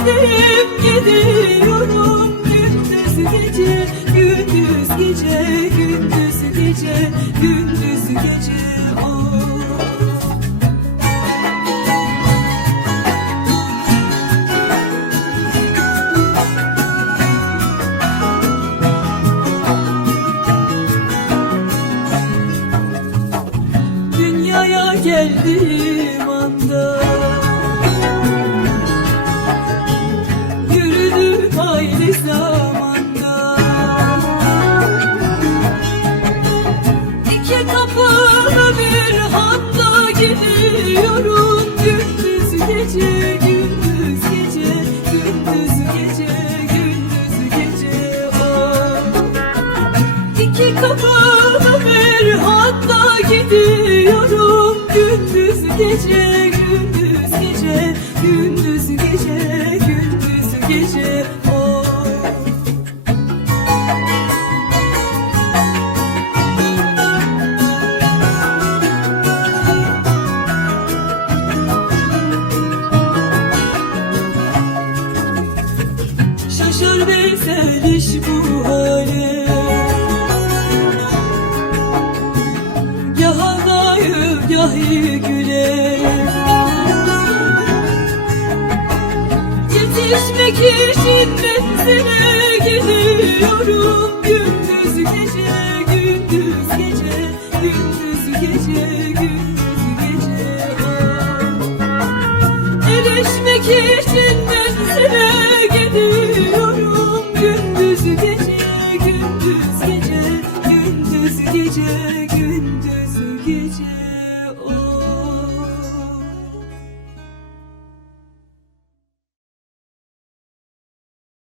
haldeyim gidiyorum gündüz gece gündüz gece gündüz gece gündüz gece oh. Dünyaya geldiğim gündüz gece, gündüz gece, gündüz gece. Oh. İki kapalı bir hatta gidiyorum. Gündüz gece, gündüz gece, gündüz İş bu hale Gah ağlayıp iyi güle Yetişmek için menzile